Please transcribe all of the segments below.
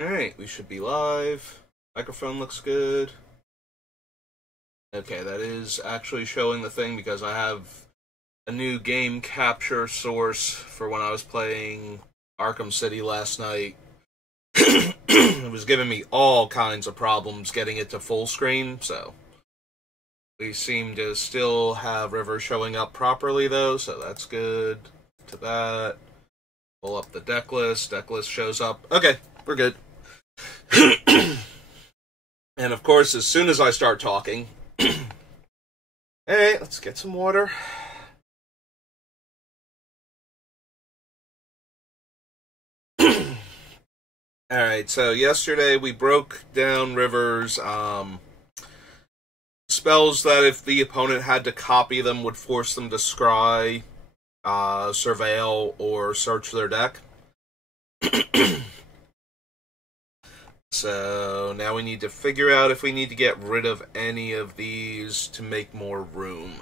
Alright, we should be live. Microphone looks good. Okay, that is actually showing the thing because I have a new game capture source for when I was playing Arkham City last night. It was giving me all kinds of problems getting it to full screen, so we seem to still have River showing up properly though, so that's good. To that. Pull up the deck list. Deck list shows up. Okay, we're good. And of course, as soon as I start talking, hey, let's get some water. Alright, so yesterday we broke down River's spells that if the opponent had to copy them would force them to scry, surveil, or search their deck. So now we need to figure out if we need to get rid of any of these to make more room.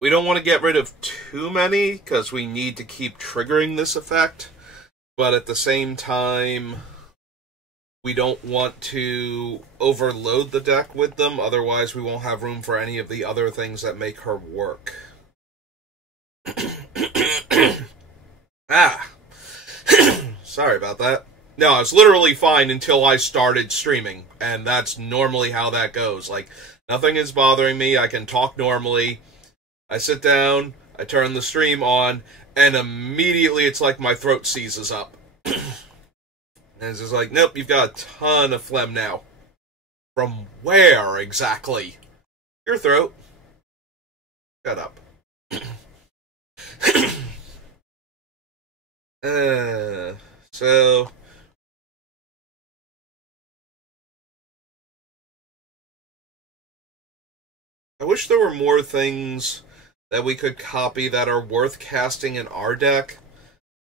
We don't want to get rid of too many because we need to keep triggering this effect, but at the same time we don't want to overload the deck with them, otherwise we won't have room for any of the other things that make her work. Sorry about that. No, I was literally fine until I started streaming, and that's normally how that goes. Like, nothing is bothering me, I can talk normally. I sit down, I turn the stream on, and immediately it's like my throat seizes up. And it's just like, nope, you've got a ton of phlegm now. From where, exactly? Your throat. Shut up. So... I wish there were more things that we could copy that are worth casting in our deck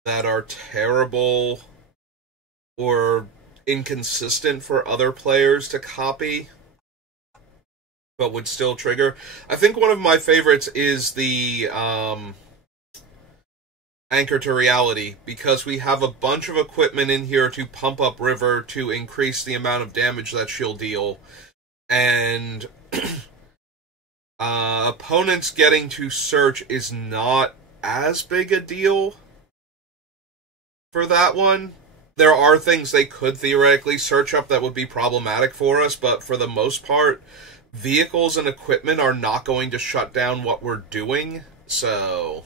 that are terrible or inconsistent for other players to copy, but would still trigger. I think one of my favorites is the Anchor to Reality, because we have a bunch of equipment in here to pump up River to increase the amount of damage that she'll deal, and opponents getting to search is not as big a deal for that one. There are things they could theoretically search up that would be problematic for us, but for the most part, vehicles and equipment are not going to shut down what we're doing, so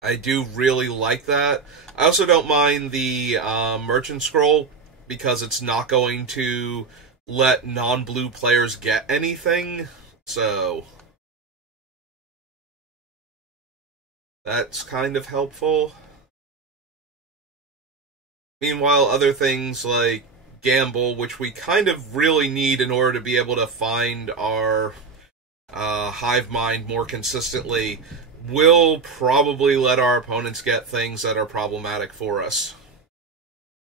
I do really like that. I also don't mind the Merchant Scroll, because it's not going to let non-blue players get anything, so that's kind of helpful. Meanwhile, other things like Gamble, which we kind of really need in order to be able to find our hive mind more consistently, will probably let our opponents get things that are problematic for us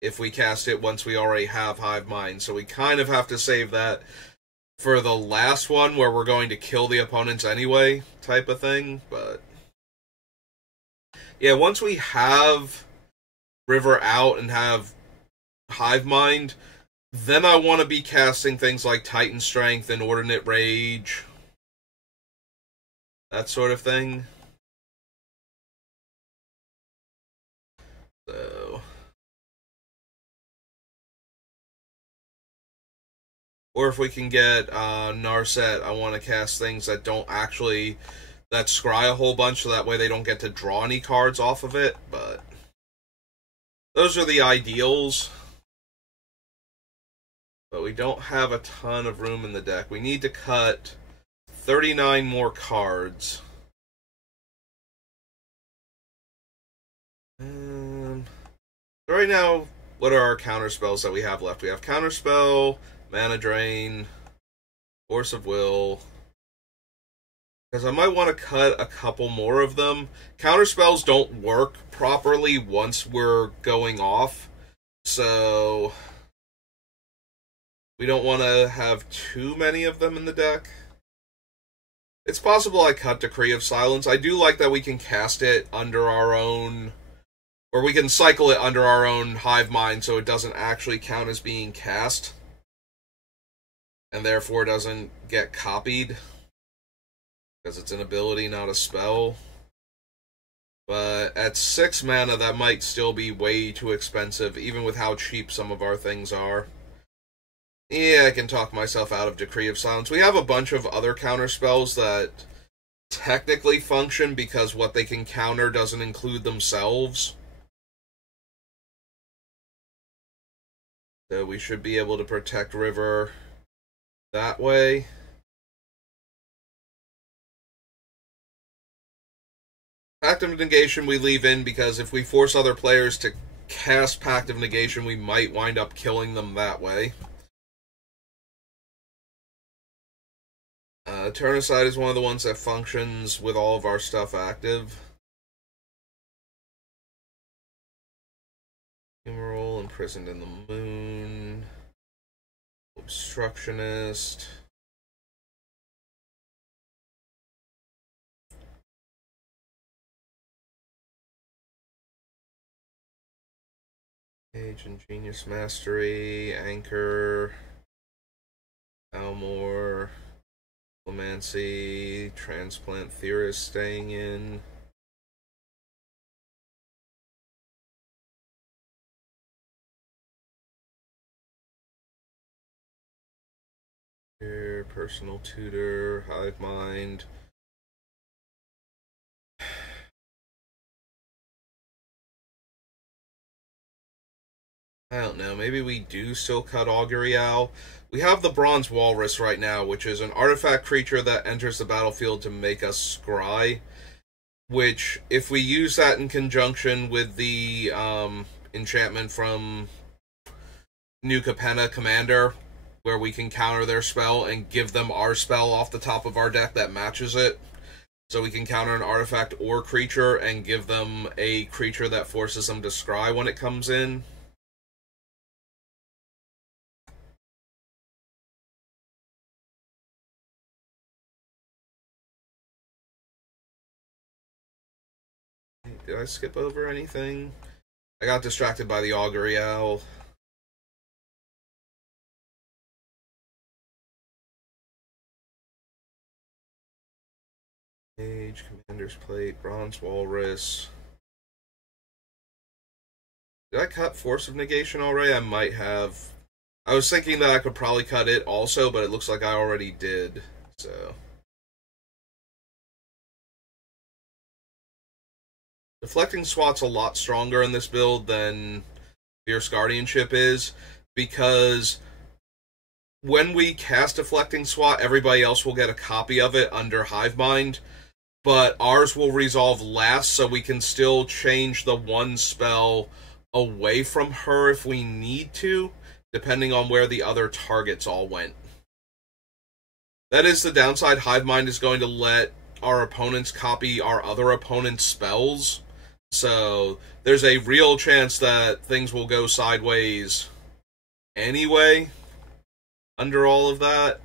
if we cast it once we already have hive mind. So we kind of have to save that for the last one where we're going to kill the opponents anyway, type of thing. But yeah, once we have River out and have hive mind, then I want to be casting things like Titan Strength, Inordinate Rage, that sort of thing. So, or if we can get Narset, I want to cast things that don't actually, that scry a whole bunch, so that way they don't get to draw any cards off of it, but those are the ideals. But we don't have a ton of room in the deck. We need to cut 39 more cards. So right now, what are our counter spells that we have left? We have Counterspell, Mana Drain, Force of Will. Because I might want to cut a couple more of them. Counterspells don't work properly once we're going off, so we don't want to have too many of them in the deck. It's possible I cut Decree of Silence. I do like that we can cast it under our own Or we can cycle it under our own hive mind so it doesn't actually count as being cast. And therefore doesn't get copied. Because it's an ability, not a spell. But at 6 mana, that might still be way too expensive, even with how cheap some of our things are. Yeah, I can talk myself out of Decree of Silence. We have a bunch of other counter spells that technically function because what they can counter doesn't include themselves. So we should be able to protect River that way. Pact of Negation we leave in because if we force other players to cast Pact of Negation, we might wind up killing them that way. Turnicide is one of the ones that functions with all of our stuff active. Humoral, Imprisoned in the Moon. Obstructionist. Age and Genius Mastery, Anchor, Almor, Clemancy, Transplant Theorist staying in. Here, Personal Tutor, Hive Mind. I don't know, maybe we do still cut Augury Owl. We have the Bronze Walrus right now, which is an artifact creature that enters the battlefield to make us scry. Which, if we use that in conjunction with the enchantment from New Capenna Commander, where we can counter their spell and give them our spell off the top of our deck that matches it. So we can counter an artifact or creature and give them a creature that forces them to scry when it comes in. Did I skip over anything? I got distracted by the Augury Owl. Age, Commander's Plate, Bronze Walrus. Did I cut Force of Negation already? I might have. I was thinking that I could probably cut it also, but it looks like I already did, so. Deflecting Swat's a lot stronger in this build than Fierce Guardianship is, because when we cast Deflecting Swat, everybody else will get a copy of it under Hivemind, but ours will resolve last, so we can still change the one spell away from her if we need to, depending on where the other targets all went. That is the downside. Hivemind is going to let our opponents copy our other opponent's spells, so there's a real chance that things will go sideways anyway under all of that.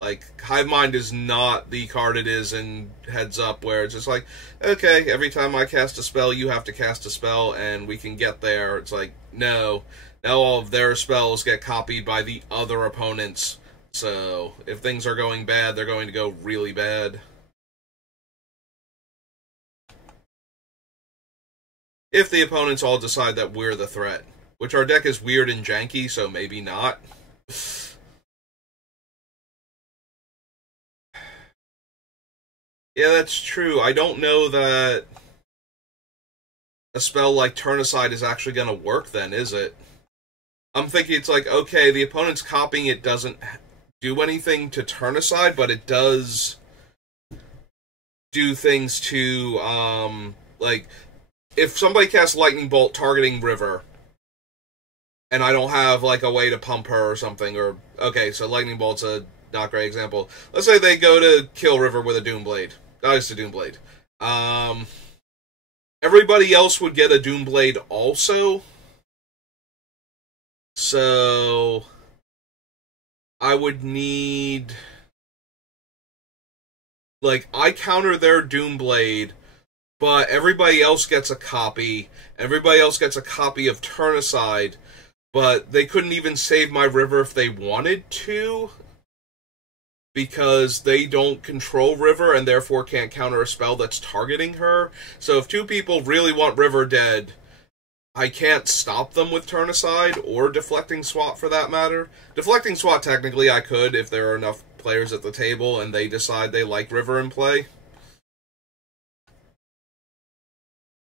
Like, Hivemind is not the card it is in Heads Up, where it's just like, okay, every time I cast a spell, you have to cast a spell, and we can get there. It's like, no. Now all of their spells get copied by the other opponents. So, if things are going bad, they're going to go really bad. If the opponents all decide that we're the threat. Which our deck is weird and janky, so maybe not. Yeah, that's true. I don't know that a spell like Turnicide is actually going to work then, is it? I'm thinking it's like, okay, the opponent's copying it doesn't do anything to Turnicide, but it does do things to, like, if somebody casts Lightning Bolt targeting River, and I don't have, like, a way to pump her or something, or, okay, so Lightning Bolt's a not great example. Let's say they go to kill River with a Doomblade. Dies to Doomblade. Everybody else would get a Doomblade also. So I would need, like, I counter their Doomblade, but everybody else gets a copy. Everybody else gets a copy of Turnacide, but they couldn't even save my river if they wanted to, because they don't control River and therefore can't counter a spell that's targeting her. So if two people really want River dead, I can't stop them with Turnacide or Deflecting Swat for that matter. Deflecting Swat, technically, I could if there are enough players at the table and they decide they like River in play.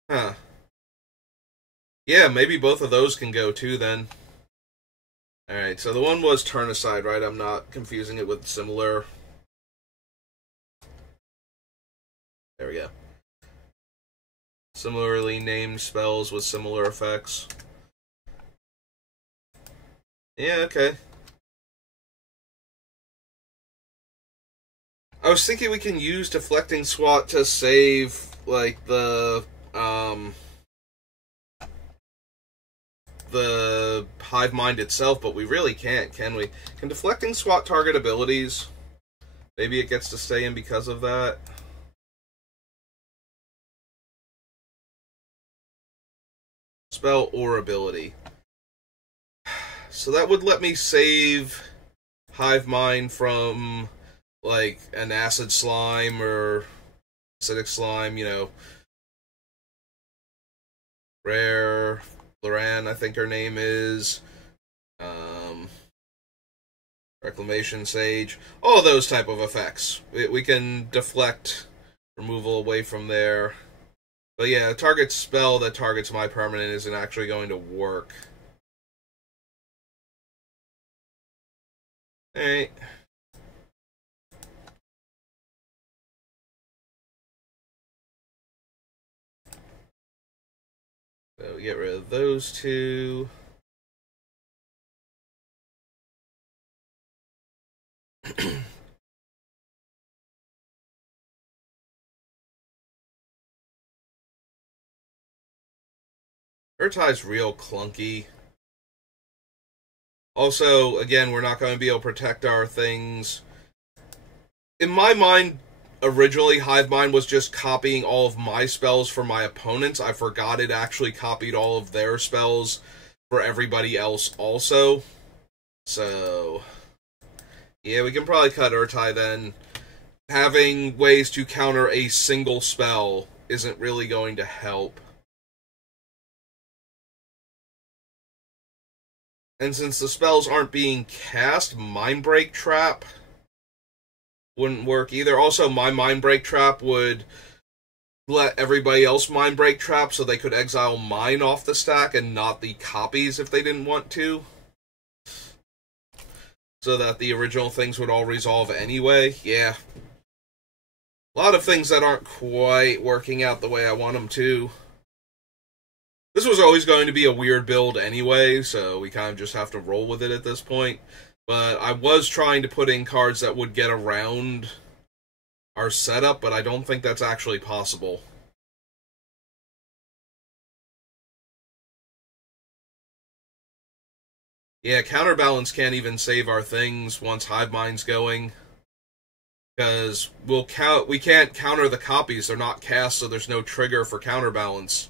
Huh. Yeah, maybe both of those can go too then. Alright, so the one was Turnacide, right? I'm not confusing it with similar. There we go. Similarly named spells with similar effects. Yeah, okay. I was thinking we can use Deflecting Swat to save, like, the Hive Mind itself, but we really can't, can we? Can Deflecting Swat target abilities? Maybe it gets to stay in because of that. Spell or ability. So that would let me save Hive Mind from, like, an Acid Slime or Acidic Slime, you know. Rare, Loran, I think her name is. Reclamation Sage. All those type of effects. We can deflect removal away from there. But yeah, a target spell that targets my permanent isn't actually going to work. Alright. So get rid of those two. Urtai's real clunky. Also, again, we're not going to be able to protect our things. In my mind, originally, Hive Mind was just copying all of my spells for my opponents. I forgot it actually copied all of their spells for everybody else also. So, yeah, we can probably cut Urtai then. Having ways to counter a single spell isn't really going to help. And since the spells aren't being cast, Mindbreak Trap wouldn't work either. Also, my Mindbreak Trap would let everybody else Mindbreak Trap so they could exile mine off the stack and not the copies if they didn't want to. So that the original things would all resolve anyway. Yeah. A lot of things that aren't quite working out the way I want them to. This was always going to be a weird build anyway, so we kind of just have to roll with it at this point. But I was trying to put in cards that would get around our setup, but I don't think that's actually possible. Yeah, Counterbalance can't even save our things once Hive Mind's going. Because we can't counter the copies, they're not cast, so there's no trigger for Counterbalance.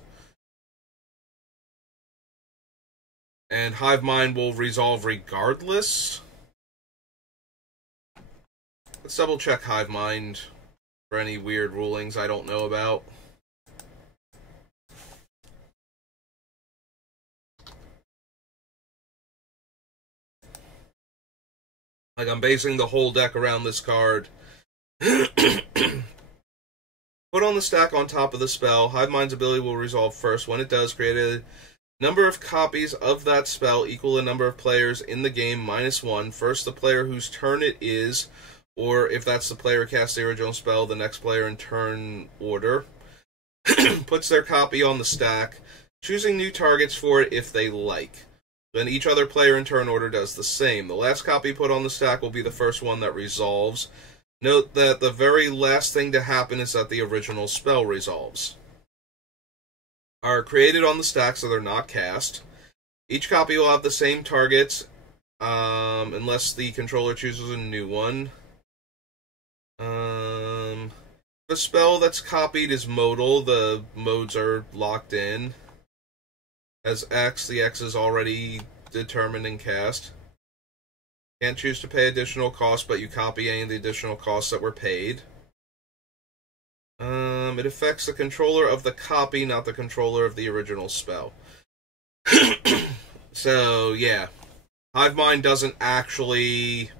And Hive Mind will resolve regardless. Let's double check Hive Mind for any weird rulings I don't know about. Like, I'm basing the whole deck around this card. Put on the stack on top of the spell. Hive Mind's ability will resolve first. When it does, create a number of copies of that spell equal the number of players in the game -1. First, the player whose turn it is, or if that's the player who cast the original spell, the next player in turn order, puts their copy on the stack, choosing new targets for it if they like. Then each other player in turn order does the same. The last copy put on the stack will be the first one that resolves. Note that the very last thing to happen is that the original spell resolves. Are created on the stack so they're not cast. Each copy will have the same targets, unless the controller chooses a new one. The spell that's copied is modal. The modes are locked in. As X, the X is already determined and cast. Can't choose to pay additional costs, but you copy any of the additional costs that were paid. It affects the controller of the copy, not the controller of the original spell. So, yeah. Hive Mind doesn't actually...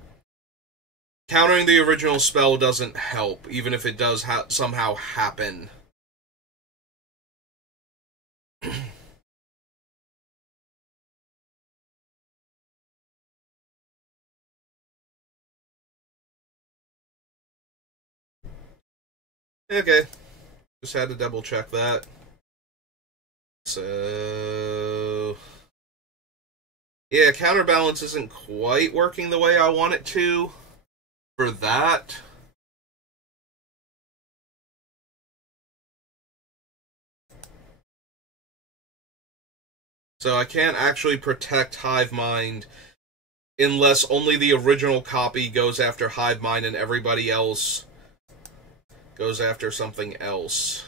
Countering the original spell doesn't help, even if it does somehow happen. Okay. Just had to double check that. So... Yeah, Counterbalance isn't quite working the way I want it to for that. So I can't actually protect Hive Mind unless only the original copy goes after Hive Mind and everybody else goes after something else.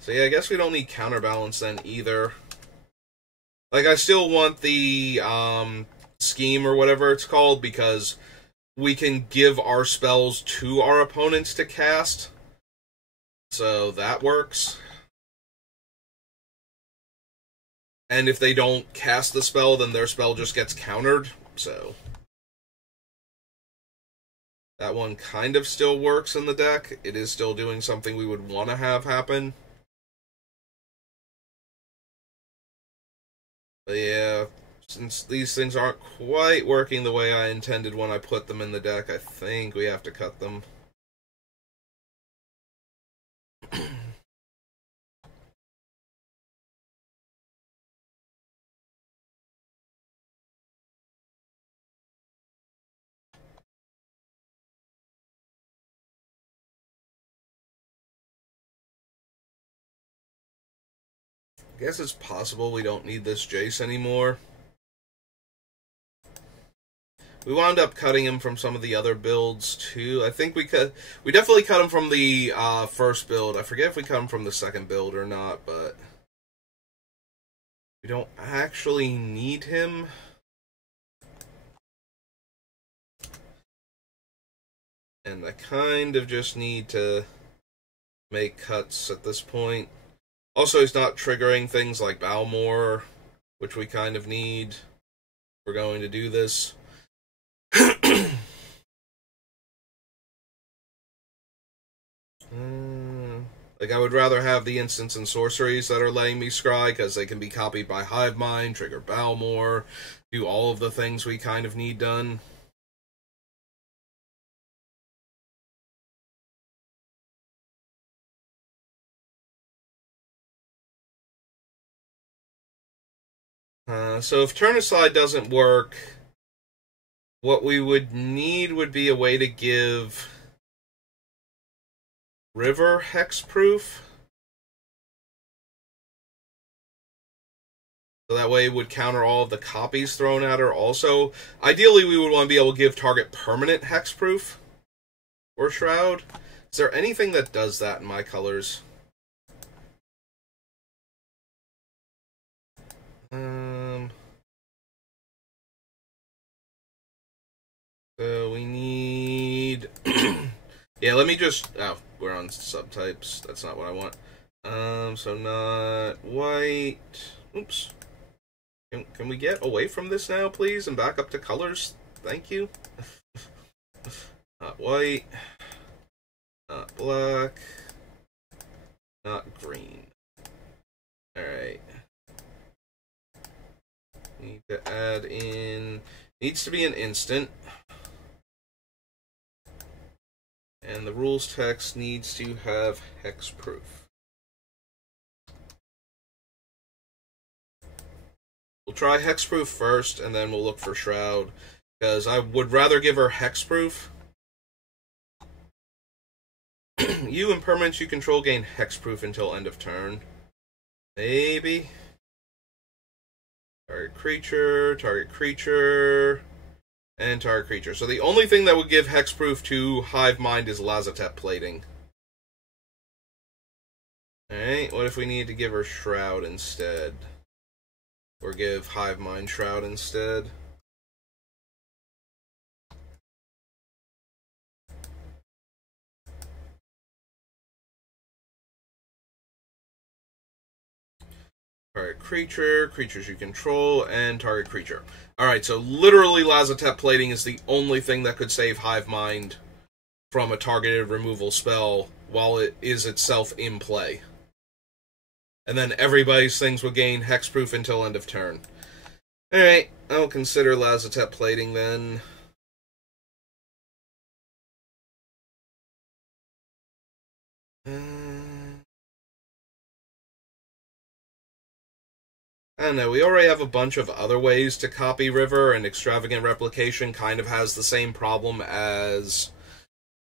So yeah, I guess we don't need Counterbalance then either. Like, I still want the scheme or whatever it's called, because we can give our spells to our opponents to cast. So that works. And if they don't cast the spell, then their spell just gets countered. So that one kind of still works in the deck. It is still doing something we would want to have happen. But yeah, since these things aren't quite working the way I intended when I put them in the deck, I think we have to cut them. I guess it's possible we don't need this Jace anymore. We wound up cutting him from some of the other builds too. I think we definitely cut him from the first build. I forget if we cut him from the second build or not, but we don't actually need him. And I kind of just need to make cuts at this point. Also, he's not triggering things like Balmor, which we kind of need. We're going to do this. Like, I would rather have the instants and sorceries that are letting me scry, because they can be copied by Hive Mind, trigger Balmor, do all of the things we kind of need done. So if Turn-Aside doesn't work, what we would need would be a way to give River hexproof. So that way it would counter all of the copies thrown at her also. Ideally, we would want to be able to give target permanent hexproof or Shroud. Is there anything that does that in my colors? So we need... Yeah, let me just... Oh, we're on subtypes. That's not what I want. So not white... Oops. Can we get away from this now, please, and back up to colors? Thank you. Not white. Not black. Not green. Alright. Need to add in... Needs to be an instant. And the rules text needs to have hexproof. We'll try hexproof first, and then we'll look for Shroud, because I would rather give her hexproof. You and permanents you control gain hexproof until end of turn. Maybe. Target creature, target creature. And target creature. So the only thing that would give hexproof to Hive Mind is Lazotep plating. Alright, what if we need to give her Shroud instead? Or give Hive Mind Shroud instead? Target creature, creatures you control, and target creature. Alright, so literally Lazotep plating is the only thing that could save Hive Mind from a targeted removal spell while it is itself in play. And then everybody's things will gain hexproof until end of turn. Alright, I'll consider Lazotep plating then. I don't know, we already have a bunch of other ways to copy River, and Extravagant Replication kind of has the same problem as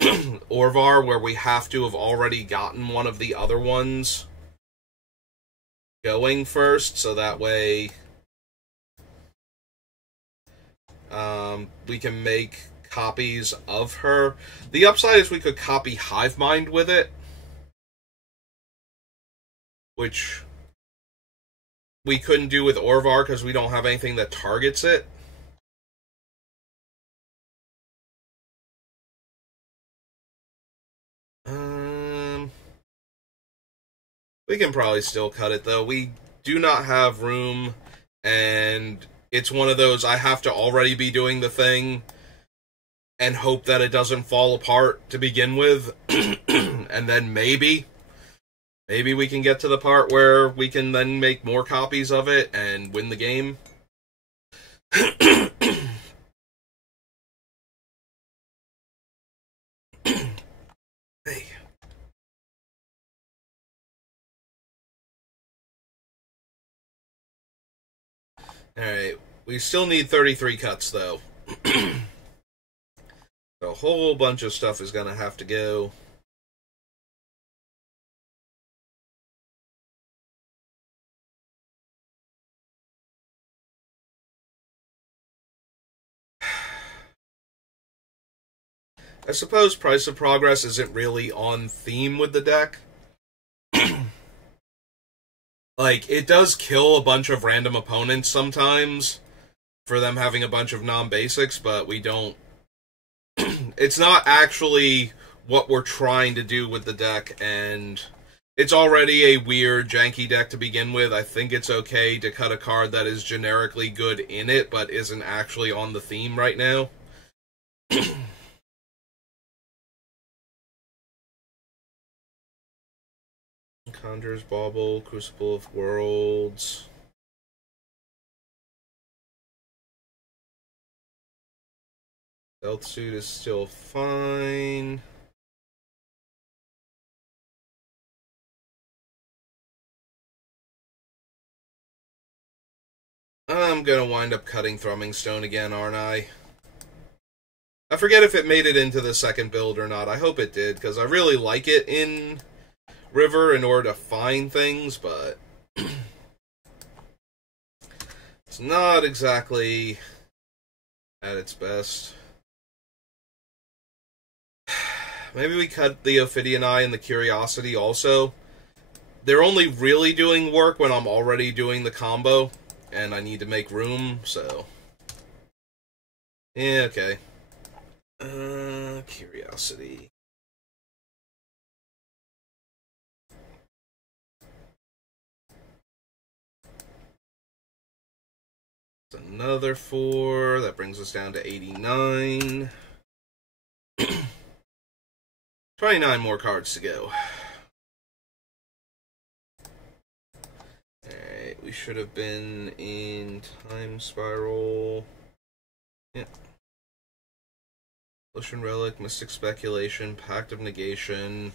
Orvar, where we have to have already gotten one of the other ones going first, so that way we can make copies of her. The upside is we could copy Hive Mind with it, which we couldn't do with Orvar because we don't have anything that targets it. We can probably still cut it, though. We do not have room, and it's one of those I have to already be doing the thing and hope that it doesn't fall apart to begin with, and then maybe we can get to the part where we can then make more copies of it and win the game. Hey. Alright, we still need 33 cuts, though. A whole bunch of stuff is gonna have to go. I suppose Price of Progress isn't really on theme with the deck. Like, it does kill a bunch of random opponents sometimes for them having a bunch of non-basics, but we don't... It's not actually what we're trying to do with the deck, and it's already a weird, janky deck to begin with. I think it's okay to cut a card that is generically good in it, but isn't actually on the theme right now. Conjurer's Bauble, Crucible of Worlds. Stealth Suit is still fine. I'm gonna wind up cutting Thrumming Stone again, aren't I? I forget if it made it into the second build or not. I hope it did, because I really like it in River in order to find things, but it's not exactly at its best. Maybe we cut the Ophidian Eye and the Curiosity also. They're only really doing work when I'm already doing the combo, and I need to make room, so... Yeah, okay. Curiosity. Another 4. That brings us down to 89. 29 more cards to go. Alright, we should have been in Time Spiral. Yep. Ocean Relic, Mystic Speculation, Pact of Negation,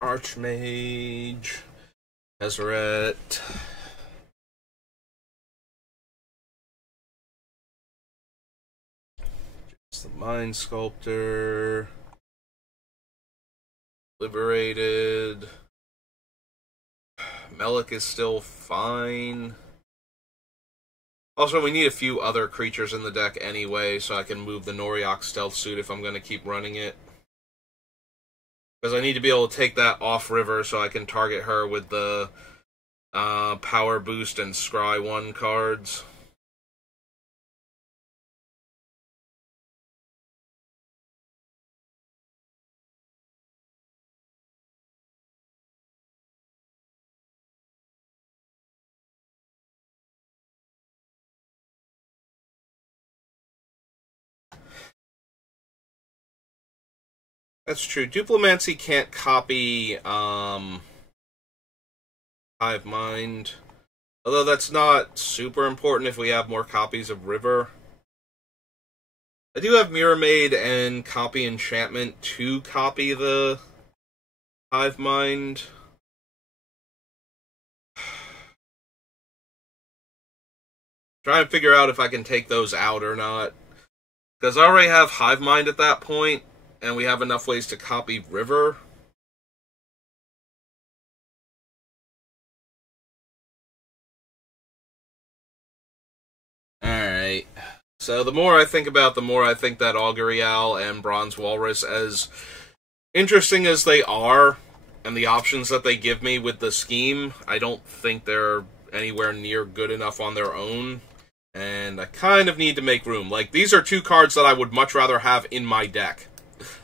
Archmage, Tezzeret. Just the Mind Sculptor. Liberated. Melek is still fine. Also, we need a few other creatures in the deck anyway, so I can move the Noriok Stealth Suit if I'm going to keep running it. Because I need to be able to take that off river so I can target her with the Power Boost and Scry 1 cards. That's true. Duplimancy can't copy Hive Mind. Although that's not super important if we have more copies of River. I do have Mirror Maid and Copy Enchantment to copy the Hive Mind. Try and figure out if I can take those out or not. Because I already have Hive Mind at that point, and we have enough ways to copy River. Alright. So the more I think about, the more I think that Augury Owl and Bronze Walrus, as interesting as they are, and the options that they give me with the scheme, I don't think they're anywhere near good enough on their own. And I kind of need to make room. Like, these are two cards that I would much rather have in my deck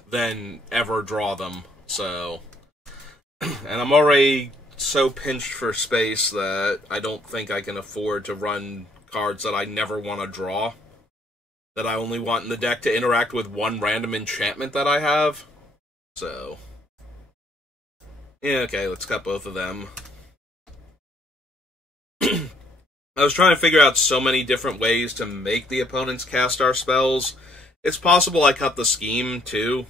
than ever draw them. So, and I'm already so pinched for space that I don't think I can afford to run cards that I never want to draw. That I only want in the deck to interact with one random enchantment that I have. So, yeah, okay, let's cut both of them. I was trying to figure out so many different ways to make the opponents cast our spells. It's possible I cut the scheme, too.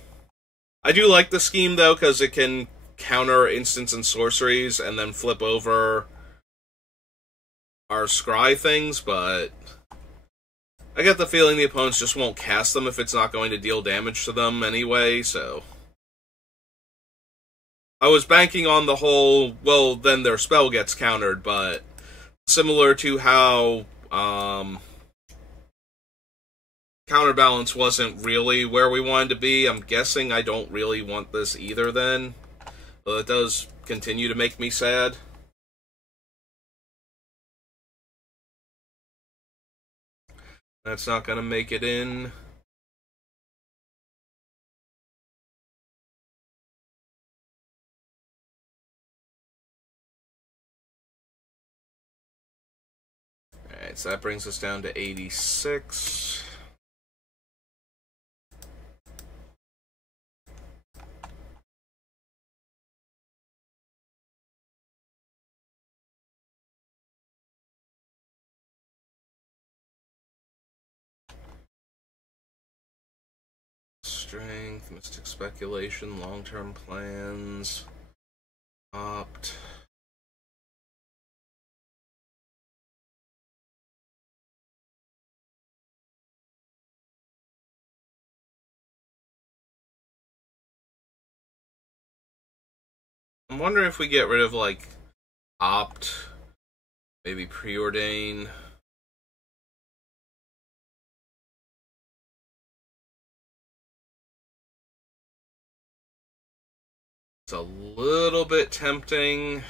I do like the scheme, though, because it can counter instants and sorceries and then flip over our scry things, but I get the feeling the opponents just won't cast them if it's not going to deal damage to them anyway, so I was banking on the whole, well, then their spell gets countered, but similar to how Counterbalance wasn't really where we wanted to be, I'm guessing I don't really want this either then. Though it does continue to make me sad. That's not going to make it in. Alright, so that brings us down to 86. Strength, Mystic Speculation, long-term plans, opt. I'm wondering if we get rid of, like, opt, maybe preordain. It's a little bit tempting.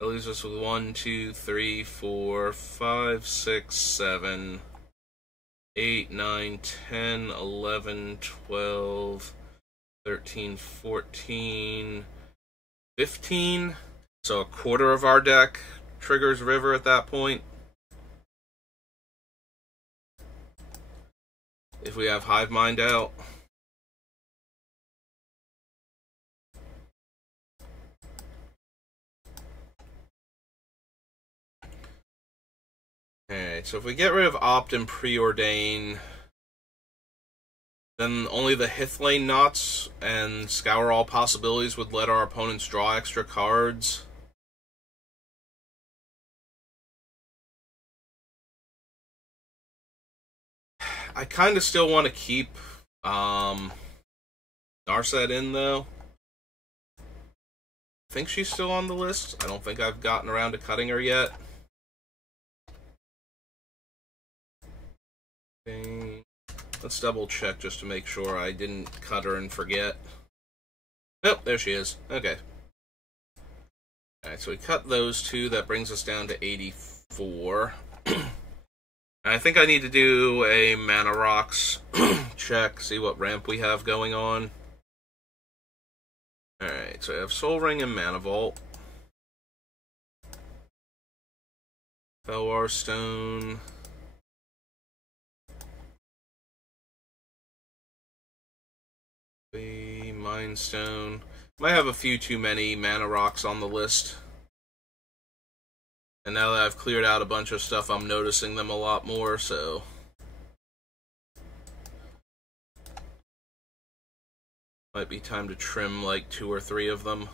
That leaves us with 1, 2, 3, 4, 5, 6, 7, 8, 9, 10, 11, 12, 13, 14, 15. So a quarter of our deck triggers River at that point. If we have Hive Mind out. Alright, so if we get rid of Opt and Preordain, then only the Hithlane Knots and Scour All Possibilities would let our opponents draw extra cards. I kind of still want to keep Narset in, though. I think she's still on the list. I don't think I've gotten around to cutting her yet. Okay. Let's double check just to make sure I didn't cut her and forget. Nope, there she is. Okay. Alright, so we cut those two. That brings us down to 84. And I think I need to do a Mana Rocks check, see what ramp we have going on. Alright, so I have Soul Ring and Mana Vault. Felwar Stone. The Mind Stone. Might have a few too many Mana Rocks on the list. And now that I've cleared out a bunch of stuff, I'm noticing them a lot more, so... Might be time to trim like 2 or 3 of them.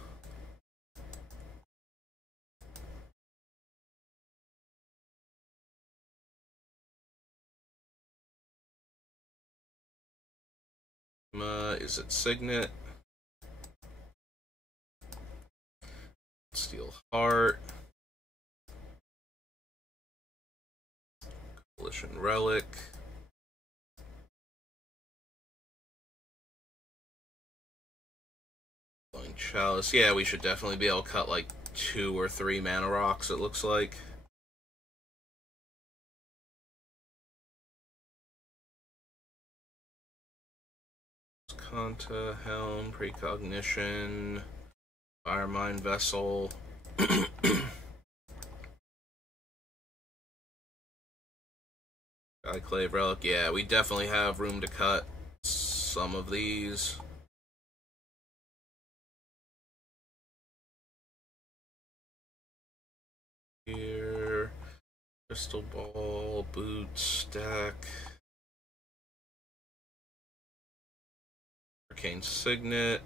Is it Signet? Steel Heart. Coalition Relic. Glowing Chalice. Yeah, we should definitely be able to cut like 2 or 3 Mana Rocks, it looks like. Kanta, Helm, Precognition, Firemind Vessel. Skyclave Relic. Yeah, we definitely have room to cut some of these. Here, Crystal Ball, Boot, Stack. Arcane Signet.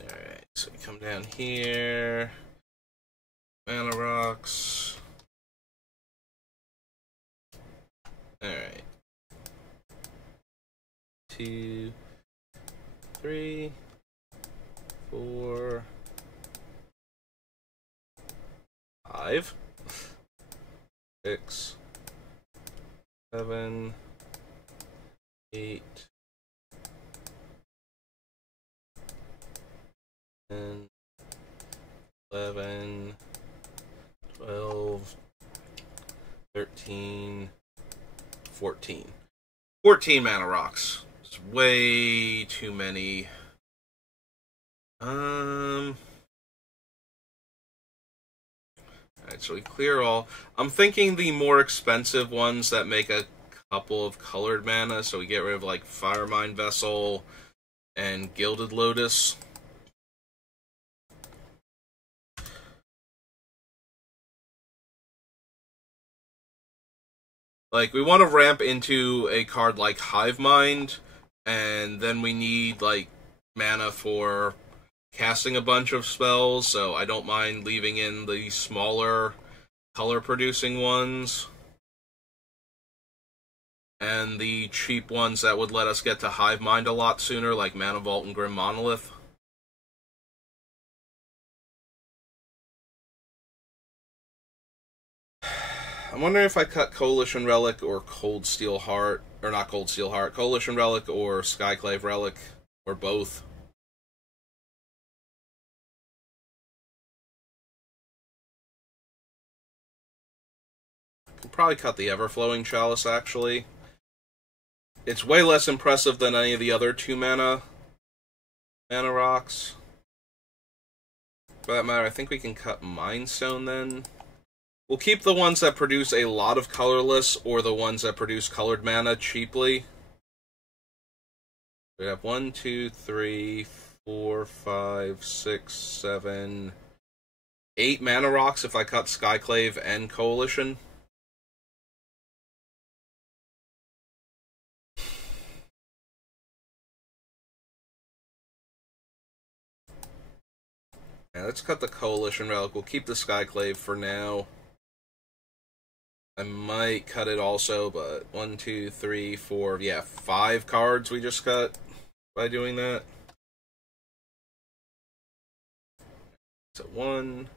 Alright, so we come down here. Mana Rocks. Alright. 2, 3, 4, 5, 6, 7, 8, 10, 11, 12, 13, 14. 14 Mana Rocks. It's way too many. Alright, so we clear all. I'm thinking the more expensive ones that make a couple of colored mana, so we get rid of like Firemind Vessel and Gilded Lotus. Like, we want to ramp into a card like Hivemind, and then we need, like, mana for casting a bunch of spells, so I don't mind leaving in the smaller color-producing ones. And the cheap ones that would let us get to Hivemind a lot sooner, like Mana Vault and Grim Monolith. I'm wondering if I cut Coalition Relic or Cold Steel Heart, or not Cold Steel Heart, Coalition Relic or Skyclave Relic, or both. Could probably cut the Everflowing Chalice, actually. It's way less impressive than any of the other 2 mana rocks. For that matter, I think we can cut Mind Stone then. We'll keep the ones that produce a lot of colorless, or the ones that produce colored mana cheaply. We have 1, 2, 3, 4, 5, 6, 7, 8 Mana Rocks if I cut Skyclave and Coalition. Yeah, let's cut the Coalition Relic. We'll keep the Skyclave for now. I might cut it also, but 1, 2, 3, 4, yeah, 5 cards we just cut. by doing that. So 1.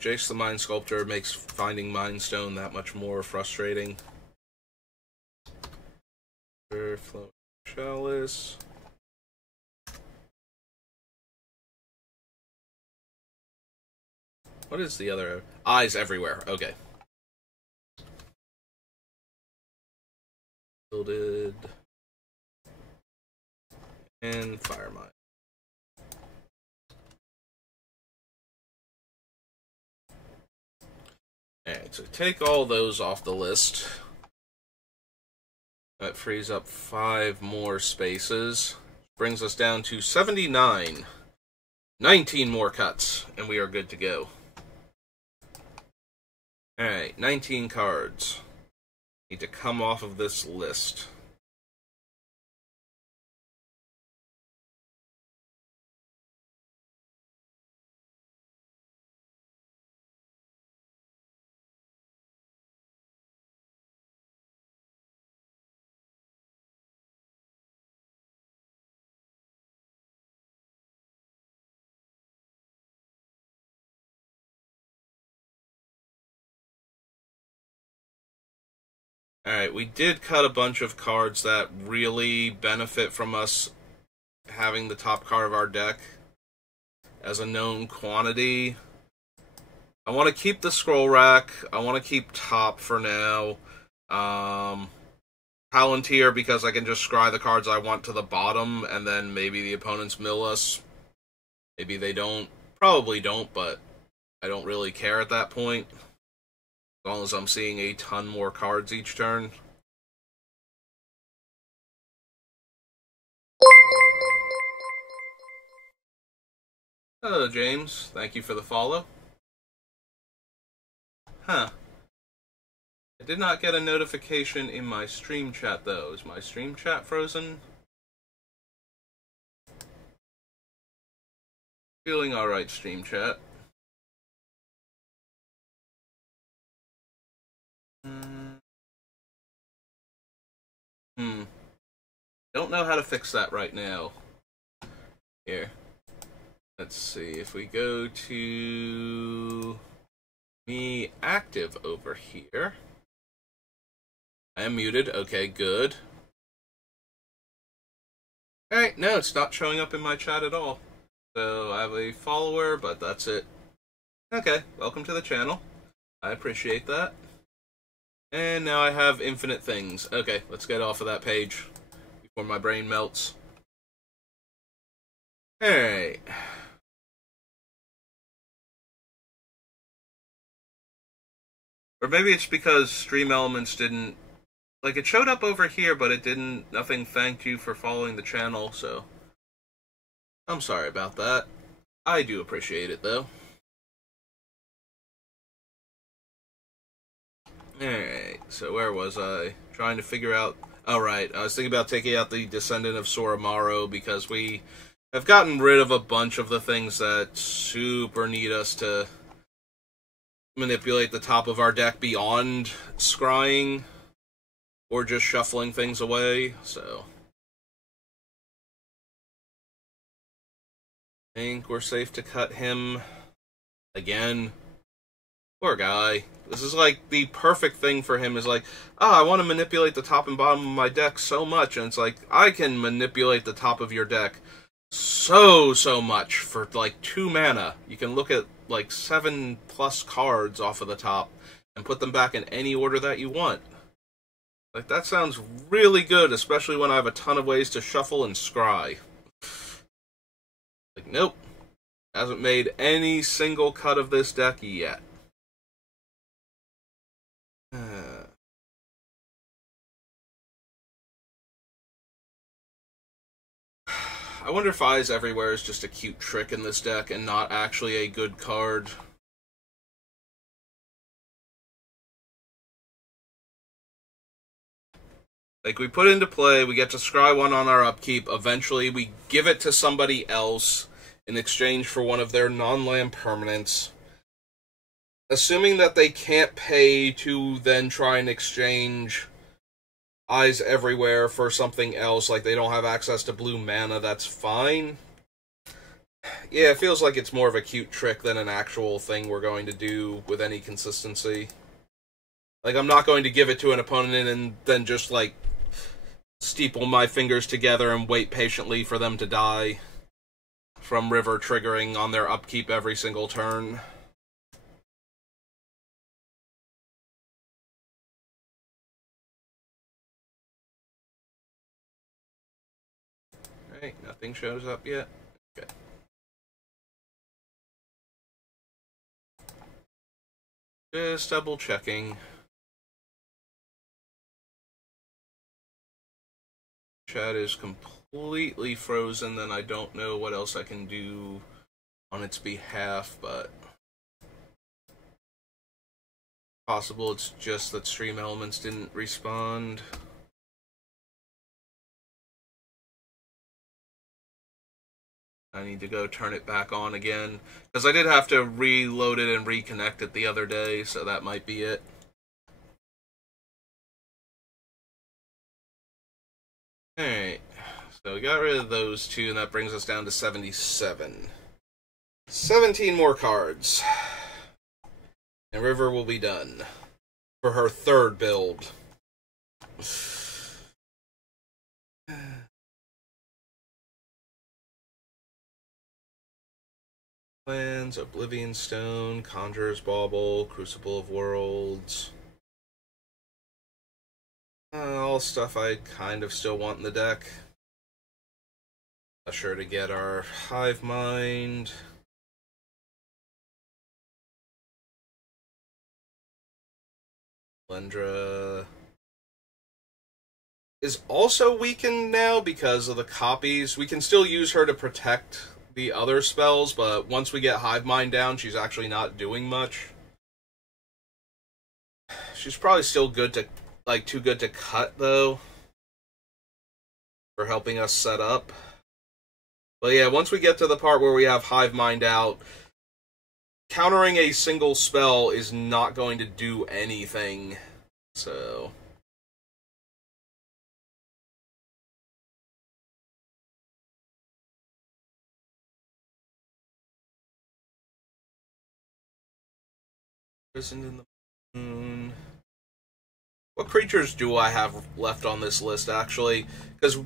Jace the Mind Sculptor makes finding Mind Stone that much more frustrating. Flowing Chalice. What is the other? Eyes Everywhere. Okay. Builded. And Fire Mine. Alright, so take all those off the list. That frees up 5 more spaces. Brings us down to 79. 19 more cuts, and we are good to go. Alright, 19 cards. Need to come off of this list. Alright, we did cut a bunch of cards that really benefit from us having the top card of our deck as a known quantity. I want to keep the Scroll Rack. I want to keep top for now. Palantir, because I can just scry the cards I want to the bottom, and then maybe the opponents mill us. Maybe they don't. Probably don't, but I don't really care at that point. As long as I'm seeing a ton more cards each turn. Hello, James. Thank you for the follow. Huh. I did not get a notification in my stream chat, though. Is my stream chat frozen? Feeling alright, stream chat. Don't know how to fix that right now. Here. Let's see. If we go to me active over here. I am muted. Okay, good. Alright, no, it's not showing up in my chat at all. So I have a follower, but that's it. Okay, welcome to the channel. I appreciate that. And now I have infinite things. Okay, let's get off of that page before my brain melts. Alright. Or maybe it's because Stream Elements didn't... Like, it showed up over here, but it didn't... Nothing thanked you for following the channel, so... I'm sorry about that. I do appreciate it, though. Alright, so where was I? Trying to figure out... Oh, right, I was thinking about taking out the Descendant of Soramaru, because we have gotten rid of a bunch of the things that super need us to manipulate the top of our deck beyond scrying, or just shuffling things away, so... I think we're safe to cut him again. Poor guy. This is like the perfect thing for him is like, I want to manipulate the top and bottom of my deck so much. And it's like, I can manipulate the top of your deck so much for like 2 mana. You can look at like 7+ cards off of the top and put them back in any order that you want. Like, that sounds really good, especially when I have a ton of ways to shuffle and scry. Like, nope. Hasn't made any single cut of this deck yet. I wonder if Eyes Everywhere is just a cute trick in this deck and not actually a good card. Like, we put into play, we get to scry 1 on our upkeep, eventually we give it to somebody else, in exchange for one of their non-land permanents. Assuming that they can't pay to then try and exchange Eyes Everywhere for something else, like they don't have access to blue mana, that's fine. Yeah, it feels like it's more of a cute trick than an actual thing we're going to do with any consistency. Like, I'm not going to give it to an opponent and then just, like, steeple my fingers together and wait patiently for them to die from River triggering on their upkeep every single turn. Alright, nothing shows up yet. Okay. Just double checking. Chat is completely frozen, then I don't know what else I can do on its behalf, but possible it's just that Stream Elements didn't respond. I need to go turn it back on again, because I did have to reload it and reconnect it the other day, so that might be it. Alright, so we got rid of those two, and that brings us down to 77. 17 more cards. And River will be done. For her third build. Lands, Oblivion Stone, Conjurer's Bauble, Crucible of Worlds. All stuff I kind of still want in the deck. Sure to get our Hive Mind. Lendra is also weakened now because of the copies. We can still use her to protect the other spells, but once we get Hive Mind down, she's actually not doing much. She's probably still good to, like, too good to cut, though, for helping us set up. But yeah, once we get to the part where we have Hive Mind out, countering a single spell is not going to do anything, so... Imprisoned in the Moon... What creatures do I have left on this list, actually? Because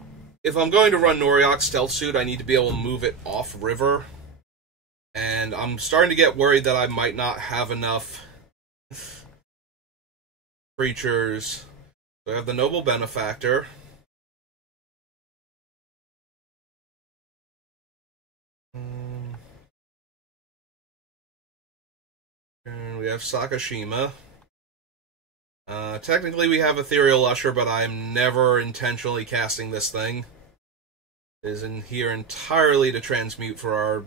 if I'm going to run Noriok Stealth Suit, I need to be able to move it off river. And I'm starting to get worried that I might not have enough creatures. So I have the Noble Benefactor. And we have Sakashima. Technically we have Ethereal Usher, but I'm never intentionally casting this thing. It is in here entirely to transmute for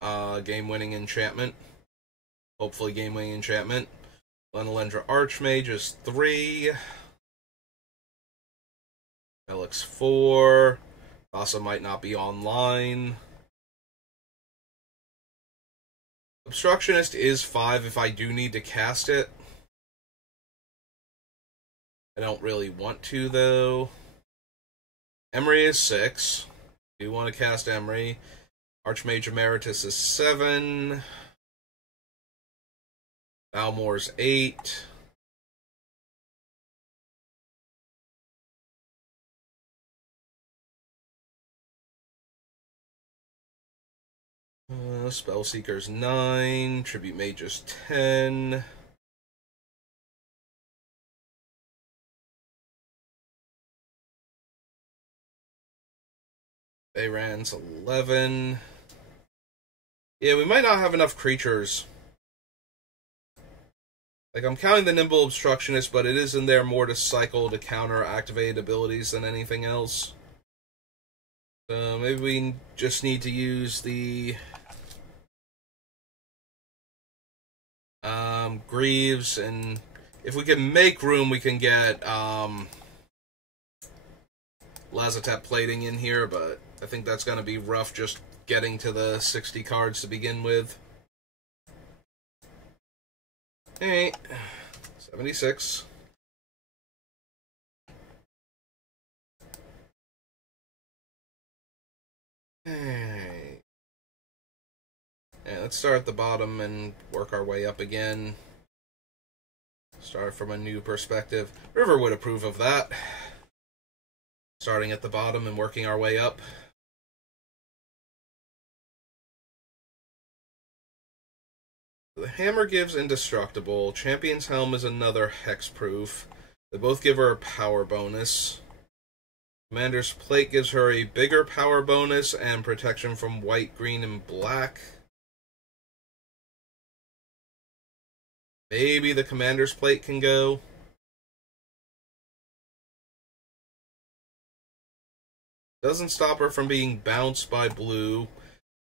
our game-winning enchantment. Hopefully game-winning enchantment. Lenalendra Archmage is 3. Elix 4. Thassa might not be online. Obstructionist is 5 if I do need to cast it. I don't really want to, though. Emery is 6. Do want to cast Emery. Archmage Emeritus is 7. Valmore's 8. Spellseeker's 9. Tribute Mage is 10. Bayran's 11. Yeah, we might not have enough creatures. Like, I'm counting the Nimble Obstructionist, but it is in there more to cycle to counter activated abilities than anything else. So maybe we just need to use the Greaves, and if we can make room, we can get Lazotep Plating in here, but I think that's going to be rough just getting to the 60 cards to begin with. Alright, 76. Alright. Yeah, let's start at the bottom and work our way up again. Start from a new perspective. River would approve of that. Starting at the bottom and working our way up. The hammer gives indestructible. Champion's helm is another hexproof. They both give her a power bonus. Commander's plate gives her a bigger power bonus and protection from white, green, and black. Maybe the Commander's plate can go. Doesn't stop her from being bounced by blue.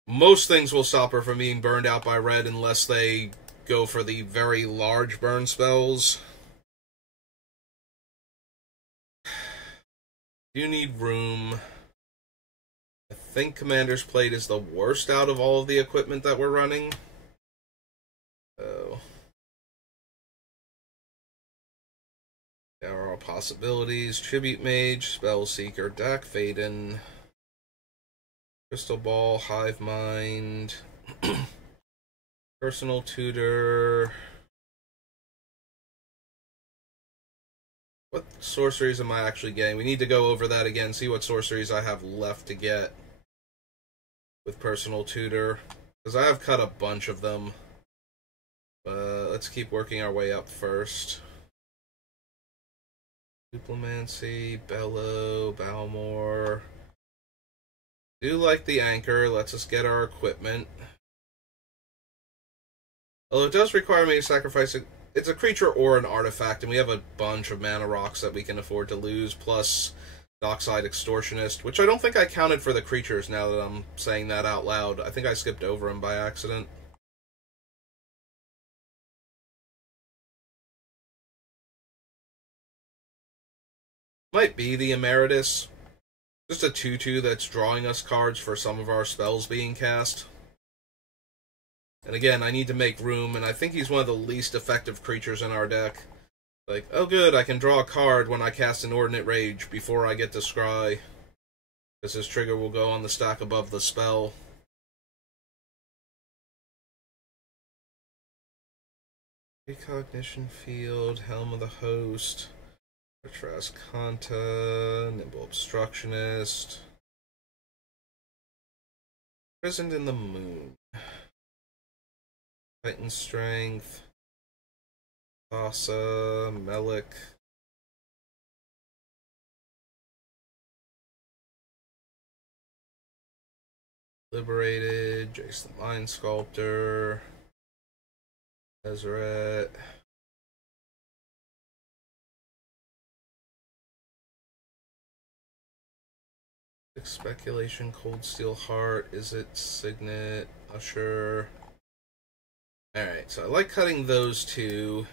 Most things will stop her from being burned out by red unless they go for the very large burn spells. You need room. I think Commander's Plate is the worst out of all of the equipment that we're running. So there are all possibilities. Tribute Mage, Spellseeker, Dak Faden, Crystal Ball, Hive Mind, Personal Tutor. What sorceries am I actually getting? We need to go over that again, see what sorceries I have left to get with Personal Tutor. Because I have cut a bunch of them. Let's keep working our way up first. Diplomancy, Bellow, Balmore. Do like the Anchor, lets us get our equipment. Although it does require me to sacrifice it. It's a creature or an artifact, and we have a bunch of mana rocks that we can afford to lose, plus Dockside Extortionist, which I don't think I counted for the creatures now that I'm saying that out loud. I think I skipped over them by accident. Might be the Emeritus. Just a 2/2 that's drawing us cards for some of our spells being cast. And again, I need to make room, and I think he's one of the least effective creatures in our deck. Like, oh good, I can draw a card when I cast Inordinate Rage before I get to Scry. Because his trigger will go on the stack above the spell. Recognition Field, Helm of the Host, Retras Kanta, Nimble Obstructionist, Prisoned in the Moon, Titan Strength, Thassa, Melik, Liberated, Jace the Mind Sculptor, Deseret, Speculation, Cold Steel Heart, Is It Signet, Usher. Alright, so I like cutting those two.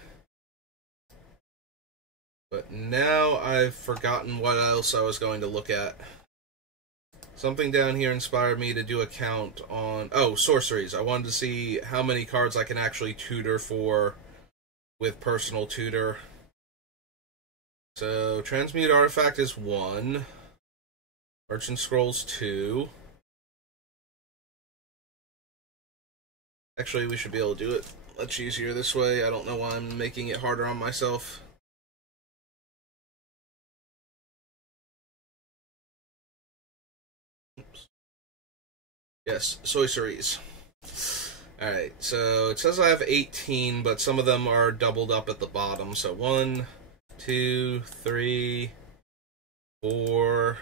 But now I've forgotten what else I was going to look at. Something down here inspired me to do a count on... Oh, sorceries. I wanted to see how many cards I can actually tutor for with Personal Tutor. So, Transmute Artifact is 1. Merchant Scrolls 2. Actually, we should be able to do it much easier this way. I don't know why I'm making it harder on myself. Oops. Yes, sorceries. Alright, so it says I have 18, but some of them are doubled up at the bottom. So 1, 2, 3, 4...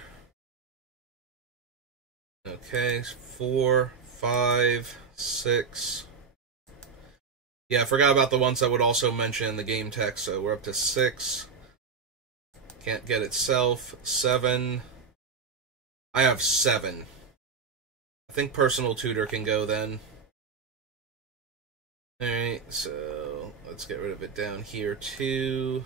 Okay, 4, 5, 6. Yeah, I forgot about the ones that would also mention in the game text, so we're up to 6. Can't get itself. 7. I have 7. I think Personal Tutor can go then. Alright, so let's get rid of it down here too.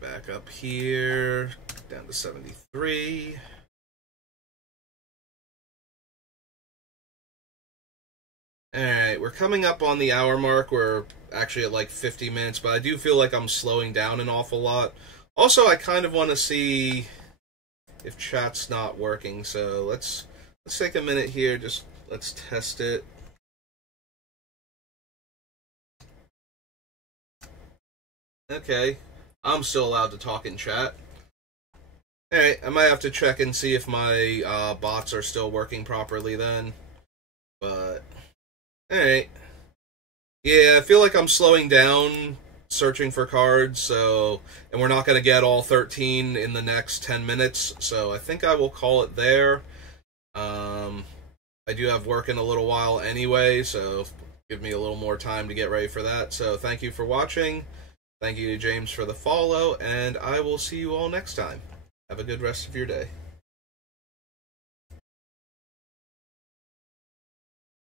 back up here, down to 73. Alright, we're coming up on the hour mark. We're actually at like 50 minutes, but I do feel like I'm slowing down an awful lot. Also, I kind of want to see if chat's not working, so let's take a minute here, just let's test it. Okay, I'm still allowed to talk in chat. Alright, I might have to check and see if my bots are still working properly then. But, alright. Yeah, I feel like I'm slowing down searching for cards, and we're not going to get all 13 in the next 10 minutes, so I think I will call it there. I do have work in a little while anyway, so give me a little more time to get ready for that. So thank you for watching. Thank you to James for the follow, and I will see you all next time. Have a good rest of your day.